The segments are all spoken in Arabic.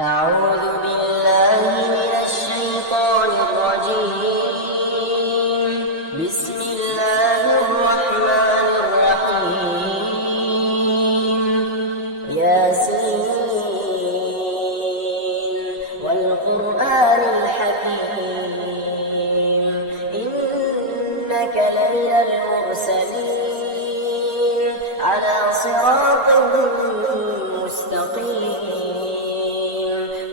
أعوذ بالله من الشيطان الرجيم. بسم الله الرحمن الرحيم. ياسين والقرآن الحكيم إنك لمن المرسلين على صراط مستقيم.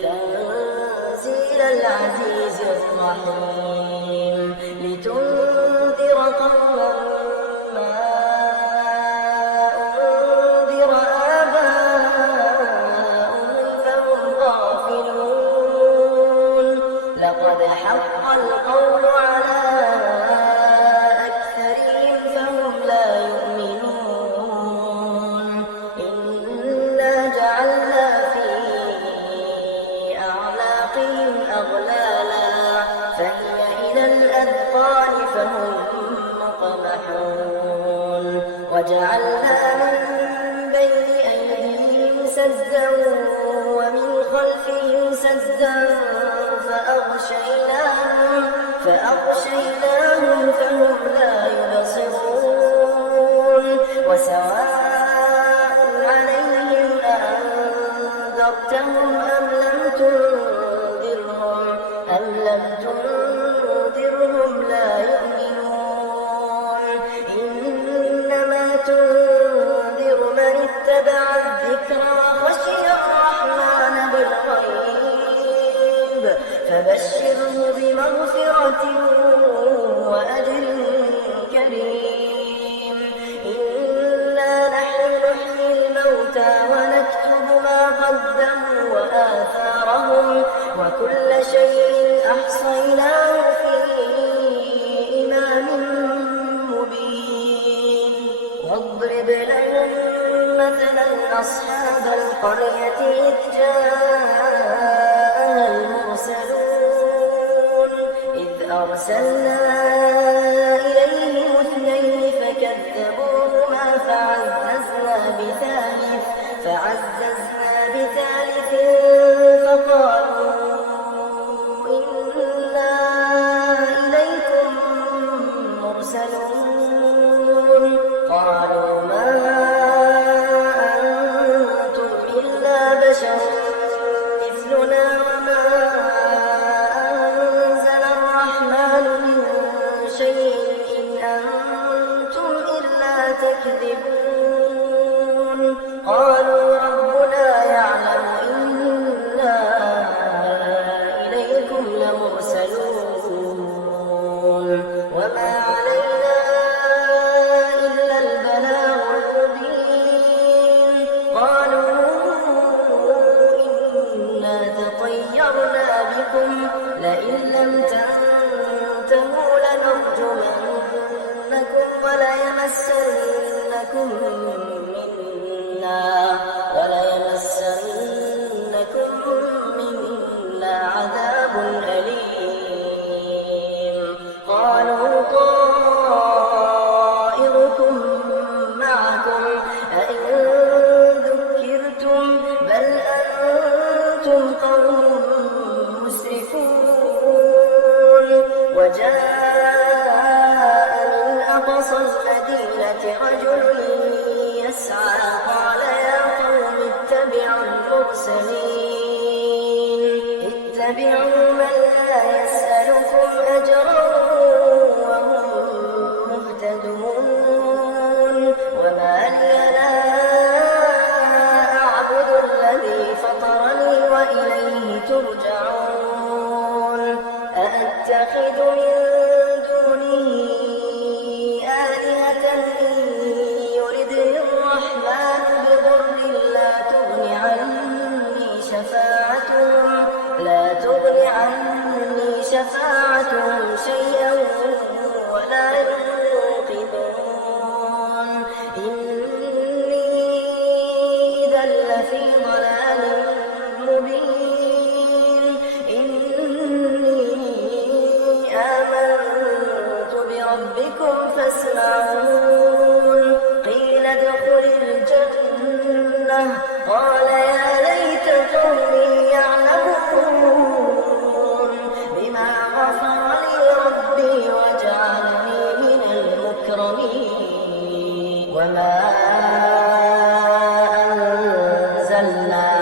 تنزيل العزيز الرحيم لتنذر قوما ما أنذر آباؤهم فهم غافلون. لقد حق القول على أكثرهم فهم لا يؤمنون. إنا جعلنا في أعناقهم أغلالا فهي إلى الأذقان فهم مقمحون. وجعلنا من بين أيديهم سدا ومن خلفهم سدا فأغشيناهم فهم لا يبصرون. وسواء عليهم أأنذرتهم أم لم تنذرهم لا يؤمنون. إنما تنذر من اتبع الذكر وخشي الرحمن بالغيب فبشره بمغفرة وأجر كريم. إنا نحن نحيي الموتى ونكتب ما قدموا وآثارهم وكل شيء أحصيناه في إمام مبين. واضرب لهم مثلا أصحاب القرية إذ جاءها المرسلون إذ أرسلنا إليهم اثنين فكذبوهما فعززنا بثالث فقالوا إنا إليكم مرسلون. قالوا ما أنتم إلا بشر مثلنا وما أنزل الرحمن من شيء إن أنتم إلا تكذبون. قالوا ربنا يعلم إنا إليكم لمرسلون وما علينا إلا البلاغ المبين. قالوا إنا تطيرنا بكم لئن لم تنتهوا لنرجمنكم وليمسنكم منا عذاب أليم. قالوا طائركم معكم أئن ذكرتم بل أنتم قوم مسرفون. وجاء من أقصى المدينة رجل يسعى قال يا قوم اتبعوا من لا يسألكم أجرا وهم مهتدون. وما لي لا أعبد الذي فطرني وإليه ترجعون. أأتخذ من دونه آلهة إن يردني الرحمن بضر لا تغن عني شفاعتهم شيئا ولا ينقذون. إني إذا لفي ضلال مبين. إني آمنت بربكم فاسمعون. قيل ادخل الجنة قال يا ليت قومي يعلمون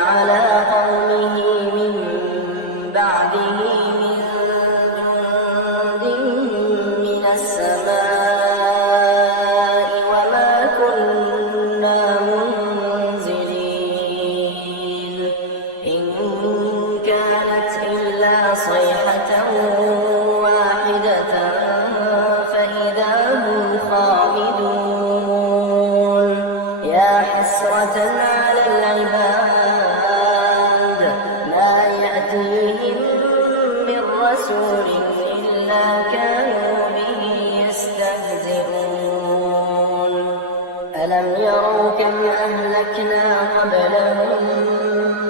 على قومه من بعده من جند من السماء وما كنا منزلين إن كانت إلا صيحة واحدة فإذا هم خامدون يا حسرة على العباد ما يأتيهم من رسول إلا كانوا به يستهزئون ألم يروا كم أهلكنا قبلهم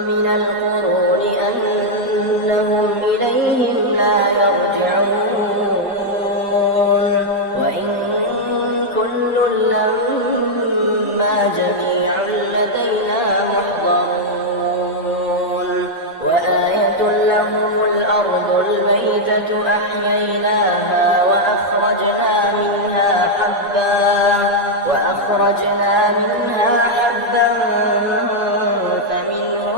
من القرون أنهم إليهم لا يرجعون وإن كل لما جميع لدينا محضرون وآية لهم الأرض الميتة أحييناها وأخرجنا منها حبا فمنه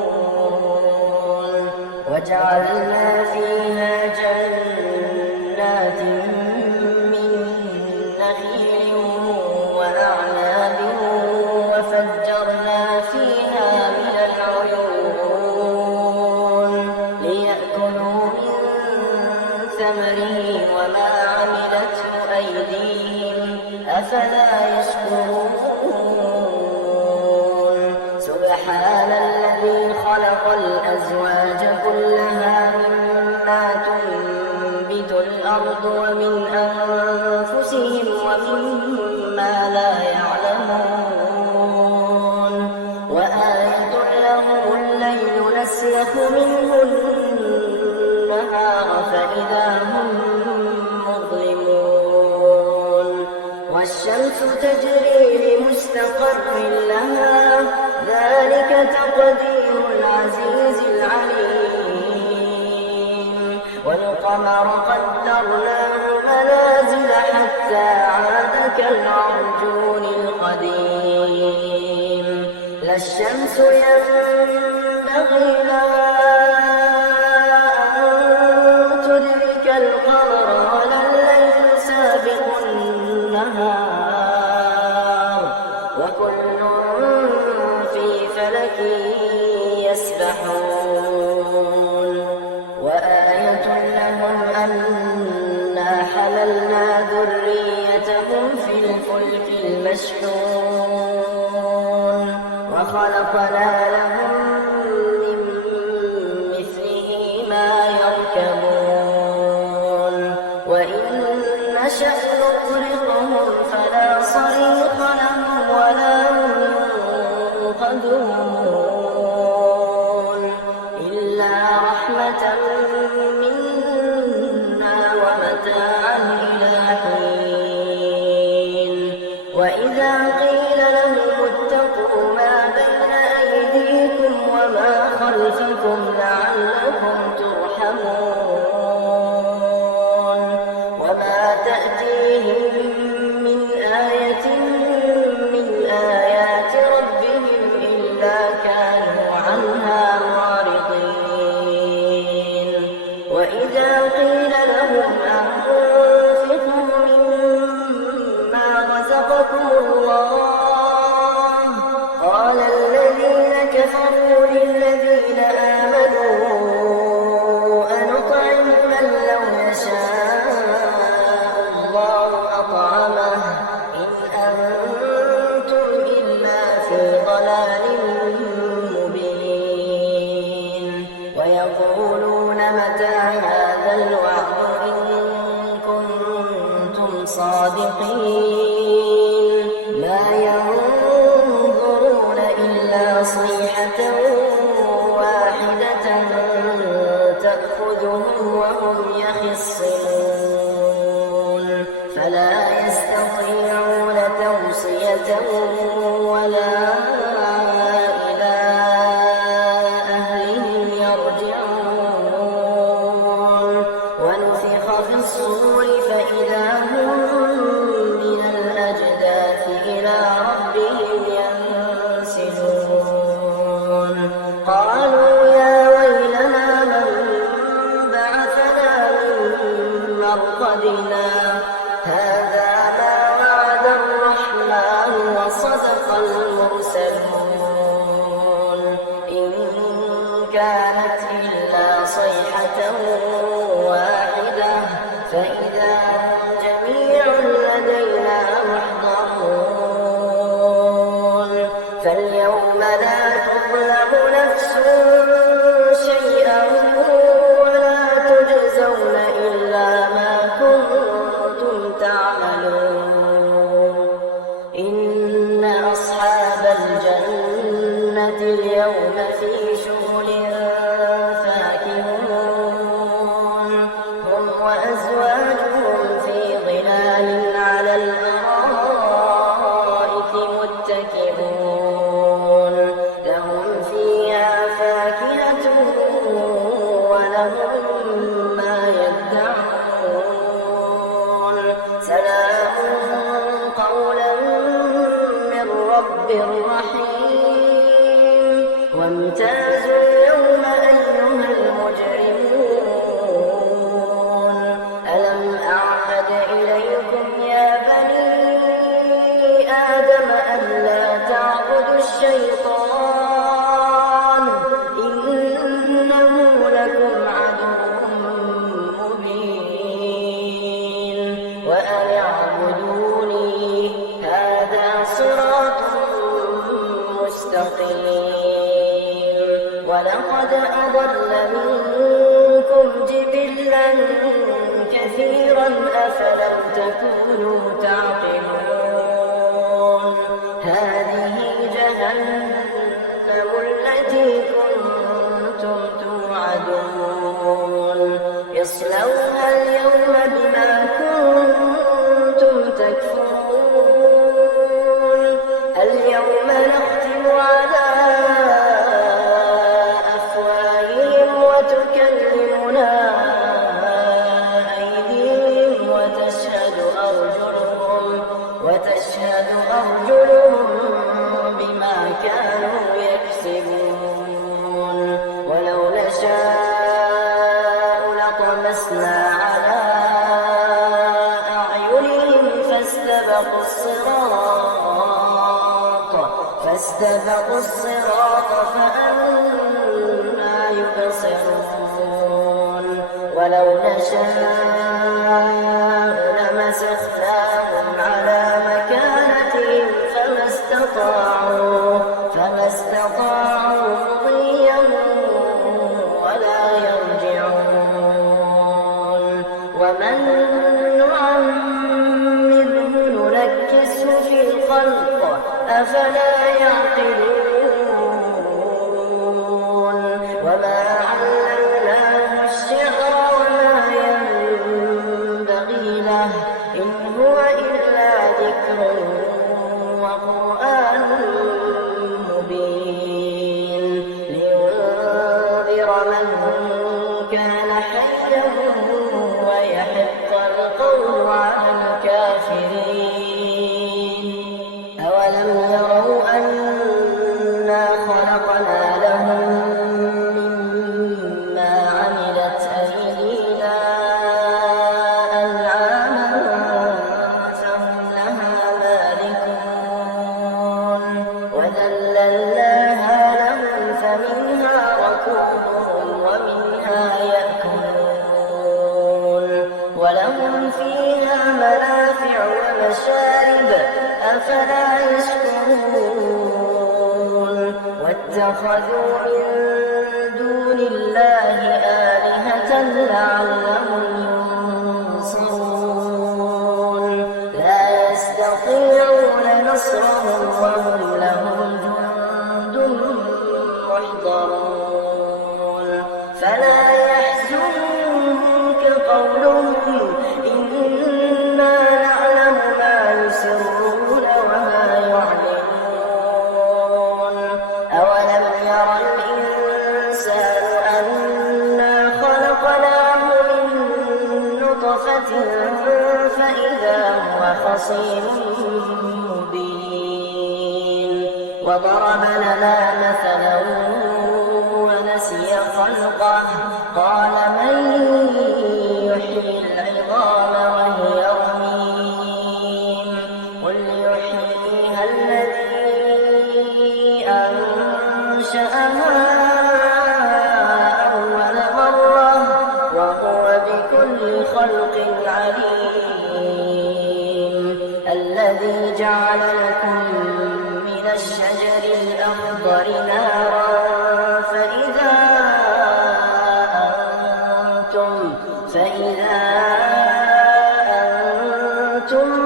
يأكلون وجعلنا فيها جنات من نخيل وأعناب وفجرنا فيها من العيون ليأكلوا من ثمره وما عملته أيديهم أفلا يشكرون سبحان الذي خلق الأزواج كلها مما تنبت الأرض ومن أنفسهم ومما لا يعلمون وآية لهم الليل نسلخ منه النهار فإذا هم مظلمون والشمس تجري لمستقر لها ذلك تقدير العزيز العليم والقمر قدرناه منازل حتى عاد كالعرجون القديم لا الشمس ينبغي لها أن تدرك القمر ولا الليل سابق النهار وكل في فلك يسبحون وآية لهم أنا حملنا ذريتهم في الفلك المشحون وخلقنا لهم من مثله ما يركبون وإن نشأ نغرقهم فلا صريخ لهم ولا هم ينقذون إلا رحمة منا ومتاعا إلى حين وإذا قيل لهم اتقوا ما بين أيديكم وما خلفكم لعلكم ترحمون وما تأتيهم من آية من آيات ربهم إلا كانوا عنها معرضين وإذا قيل لهم أنفقوا مما رزقكم الله قال الذين كفروا للذين آمنوا أنطعم من لو يشاء الله أطعمه إن أنتم إلا في ضلال مبين ويقولون متى هذا الوعد إن كنتم صادقين ما ينظرون إلا صيحة واحدة تأخذهم وهم يخصمون فلا يستطيعون توصية ولا إلى أهلهم يرجعون ونفخ في الصور فإذا هم من الأجداث إلى ربهم ينسلون كانت إلا صيحة واحدة فإذا هم جميع لدينا محضرون فاليوم لا تظلم نفس شيئا ولا تجزون إلا ما كنتم تعملون إن أصحاب الجنة اليوم في شغل فاكهون هم وأزواجهم في ظلال على الأرائك متكئون لهم فيها فاكهة ولهم ما يدعون سلام قولا من رب رحيم وامتازوا اليوم أيها المجرمون ألم أعهد إليكم يا بني آدم ألا تعبدوا الشيطان إنه لكم عدو مبين وأن اعبدوني هذا صراط مستقيم ولقد أضل منكم جبلا كثيرا أفلم تكونوا تعقلون هذه جهنم التي كنتم توعدون يصلوها اليوم بما كنتم تكفرون اليوم نختم على أفواههم وتكلمنا أيديهم وتشهد أرجلهم بما كانوا يكسبون ولو نشاء لطمسنا على أعينهم فاستبقوا الصراط فأنى يبصرون ولو نشاء لمسخناهم على مكانتهم فما استطاعوا مضيا ولا يرجعون ومن نعمره ننكسه في الخلق أفلا يعقلون وما علمناه الشعر وما ينبغي له إن هو إلا ذكر وقرآن مبين لينذر من كان حيا ويحق القول على الكافرين أولم يروا أنا خلقنا لهم مما عملت أيدينا أنعاما فهم لها مالكون وذللناها لهم فمنها ركوبهم ومنها يأكلون ولهم فيها منافع ومشارب أفلا يشكرون واتخذوا من دون الله آلهة لعلهم ينصرون لا يستطيعون نصرهم وهم لهم جند محضرون فلا يحزنك قولهم إنا نعلم ما يسرون وما يعلنون أولم ير الإنسان أنا خلقناه من نطفة فإذا هو خصيم مبين وضرب لنا مثلا ونسي خلقه قال من يحيي العظام وهي رميم قل يحييها الذي أنشأها الذي جعل لكم من الشجر الأخضر نارا فإذا أنتم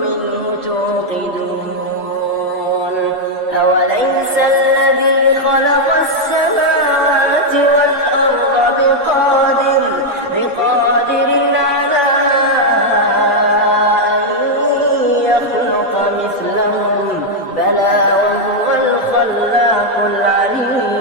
منه توقدون أوليس الذي خلق السماوات والأرض بقادر على أن يخلق مثلهم بلى وهو الخلاق العليم